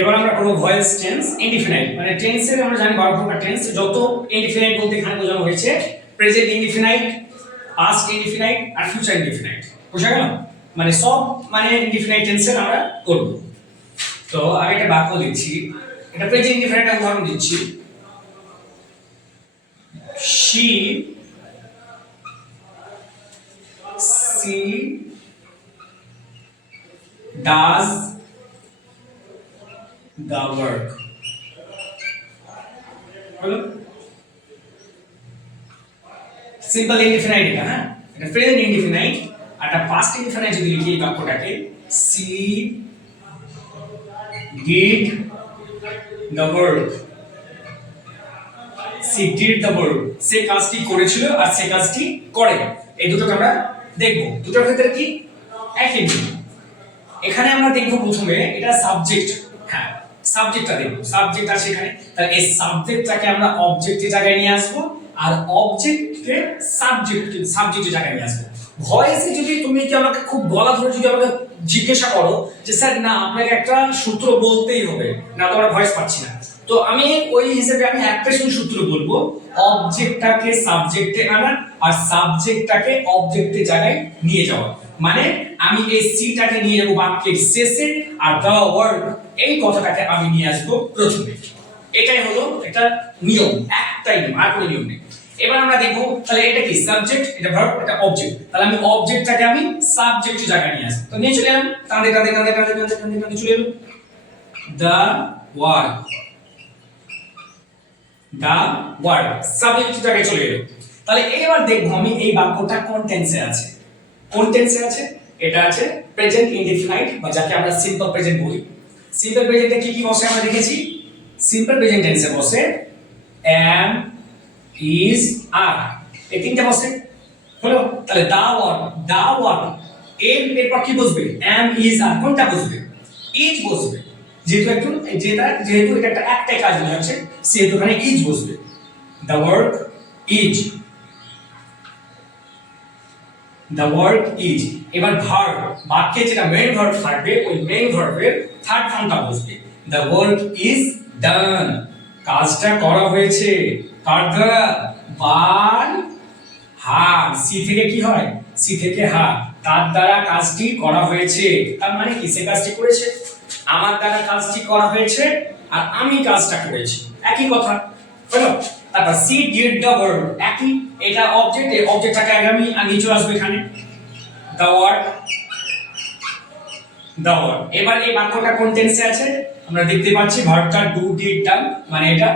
এবার আমরা করব ভয়েস টেন্স ইনডিফিনাইট, মানে টেন্সের আমরা জানি 12 প্রকার টেন্স। যত ইনডিফিনাইট বলতে এখানে বোঝানো হয়েছে প্রেজেন্ট ইনডিফিনাইট, পাস্ট ইনডিফিনাইট আর ফিউচার ইনডিফিনাইট। বুঝা গেল? মানে সব মানে ইনডিফিনাইট টেন্সের আমরা করব। তো আমি একটা বাক্য দিচ্ছি, এটা প্রেজেন্ট ইনডিফিনাইট এর উদাহরণ দিচ্ছি। she does the work. হলো সিম্পল ইনডিফিনাইট এটা, হ্যাঁ এটা প্রেজেন্ট ইনডিফিনাইট। আর একটা পাস্ট ইনডিফিনাইট যদি লিখি এই বাক্যটাকে she did the work, she did the work, সে কাজটি করেছিল আর সে কাজটি করে। এই দুটোকে আমরা দেখব, দুটোর ক্ষেত্রে কি একই জিনিস। এখানে আমরা দেখব প্রথমে এটা সাবজেক্ট, হ্যাঁ সাবজেক্টটা দেখব, সাবজেক্ট আছে এখানে। তাহলে এই সাবজেক্টটাকে আমরা অবজেক্টের জায়গায় নিয়ে আসব আর অবজেক্টকে সাবজেক্টের জায়গায় নিয়ে আসব। ভয়েসে যদি তুমি কি আমাকে খুব গলা ধরে যদি আমাকে জিজ্ঞাসা করো যে স্যার না আপনাকে একটা সূত্র বলতেই হবে, না তো আমরা ভয়েস পাচ্ছি না, তো আমি ওই হিসেবে আমি একটা সূত্র বলবো, অবজেক্টটাকে সাবজেক্টে আনা আর সাবজেক্টটাকে অবজেক্টের জায়গায় নিয়ে যাওয়া। মানে আমি এই সিটাকে নিয়ে যাব বাক্যের শেষে আর দ্য ওয়ার্ড এই কথাটাকে আমি নিয়ে আসব প্রথমে। এটাই হলো একটা নিয়ম, একটাই নিয়ম, আর কোনো নিয়ম নেই। এবার আমরা দেখব তাহলে এটা কি সাবজেক্ট, এটা ভার্ব, এটা অবজেক্ট। তাহলে আমি অবজেক্টটাকে আমি সাবজেক্টের জায়গায় নিয়ে আসব। তো নিয়ে চলে এলাম, কাঁদে কাঁদে কাঁদে কাঁদে কাঁদে কাঁদে কাঁদে চলে এলাম দ্য ওয়ার্ড, দ্য ওয়ার্ড সাবজেক্টের জায়গায় চলে এলো। তাহলে এবার দেখব আমি এই বাক্যটা কোন টেন্সে আছে। কোন টেন্সে আছে? এটা আছে প্রেজেন্ট ইনডিফিনাইট, বা যাকে আমরা সিম্পল প্রেজেন্ট বলি। সিম্পল প্রেজেন্টে কি কি বসে আমরা দেখেছি। সিম্পল প্রেজেন্ট টেন্সে বসে am, is, are, এই তিনটা বসে। হলো? তাহলে দা ওয়ার্ড এর এরপর কি বসবে? am, is, are, কোনটা বসবে? is বসবে। যেহেতু এটা একটাই কাজ বোঝাচ্ছে সেহেতু এখানে is বসবে। the work is, the work is। এবার ভার্ব, বাক্যে যেটা মেইন ভার্ব থাকবে ওই মেইন ভার্বের থার্ড ফর্মটা বসবে। the work is done, কাজটা করা হয়েছে। কার দ্বারা? বাই হার, সি থেকে কি হয়? সি থেকে হার, তার দ্বারা কাজটি করা হয়েছে। তার মানে কি সে কাজটি করেছে, আমার দ্বারা কাজটি করা হয়েছে আর আমি কাজটা করেছি, একই কথা হলো। তারপর সি ডিড দ্য ওয়ার্ক, একই, এটা অবজেক্ট, এই অবজেক্টটাকে আগে আমি নিচে আসবে এখানে দ্য ওয়ার্ক, দ্য ওয়ার্ক। এবার এই বাক্যটা কোন টেন্সে আছে আমরা দেখতে পাচ্ছি, ভার্বটা ডু ডিড ডান, মানে এটা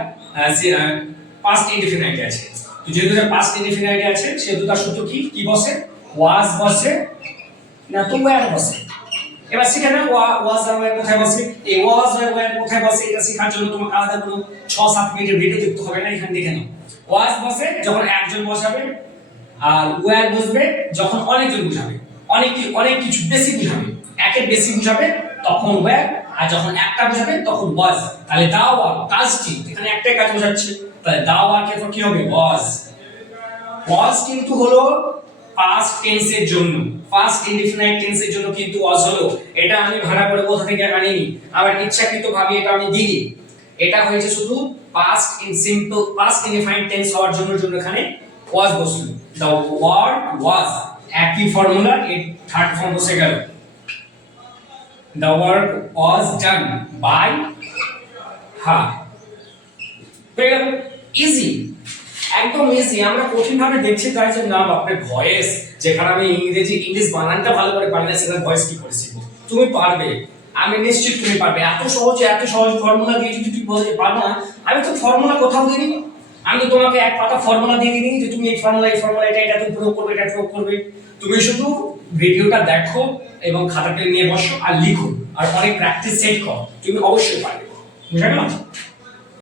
পাস্ট ইনডিফিনাইটে আছে। তো যেহেতু এটা পাস্ট ইনডিফিনাইটে আছে সেহেতু তার সূত্র কি বসে? ওয়াজ বসে না তো ওয়্যার বসে। এবার সেখানে ওয়াজ আর ওয়্যার কোথায় বসে, এই ওয়াজ আর ওয়্যার কোথায় বসে এটা শেখার জন্য তোমাকে আলাদা কোনো 6-7 মিনিটের ভিডিও দেখতে হবে না, এখানে দেখে নাও। ওয়াজ বসে যখন একজন বসাবে, আর ওয়্যার বসবে যখন অনেকজন বুঝাবে, অনেক কিছু বেশি বুঝাবে, একের বেশি বুঝাবে তখন ওয়্যার, আর যখন একটা বুঝাবে তখন ওয়াজ। তাহলে দা ওয়ার্ক কাজটি, এখানে একটাই কাজ বোঝাচ্ছে, তাহলে দা ওয়ার্কের পর কি হবে? ওয়াজ। ওয়াজ কিন্তু হলো পাস্ট টেন্সের জন্য, পাস্ট ইনডিফিনাইট টেন্সের জন্য কিন্তু ওয়াজ হলো। এটা আমি ভাড়া করে কোথা থেকে আনিনি, আবার ইচ্ছাকৃতভাবে এটা আমি দিই। এটা হয়েছে শুধু past in simple past indefinite tense হওয়ার জন্য এখানে ওয়াজ বসলো। দ্য ওয়ার্ড ওয়াজ, একই ফর্মুলা, এর থার্ড ফর্ম বসে গেল। The work was done by her. Easy, একদম ইজি। আমরা কঠিন ভাবে দেখছি তাই যে না বাপরে ভয়েস, যেখানে আমি ইংলিশ বানানটা ভালো করে পারি না সেখানে ভয়েস কি করে শিখবো? তুমি পারবে, আমি নিশ্চিত তুমি পারবে। এত সহজ ফর্মুলা দিয়ে যদি তুমি বলতে পারবে না, আমি তো ফর্মুলা কোথাও দিইনি, আমি তোমাকে এক পাতা ফর্মুলা দিয়ে দিইনি যে তুমি এই ফর্মুলা এটা তুমি প্রয়োগ করবে, এটা প্রয়োগ করবে। তুমি শুধু ভিডিওটা দেখো এবং খাতা পেন নিয়ে বসো আর লিখো আর অনেক প্র্যাকটিস সেট করো, তুমি অবশ্যই পারবে। বুঝা গেল?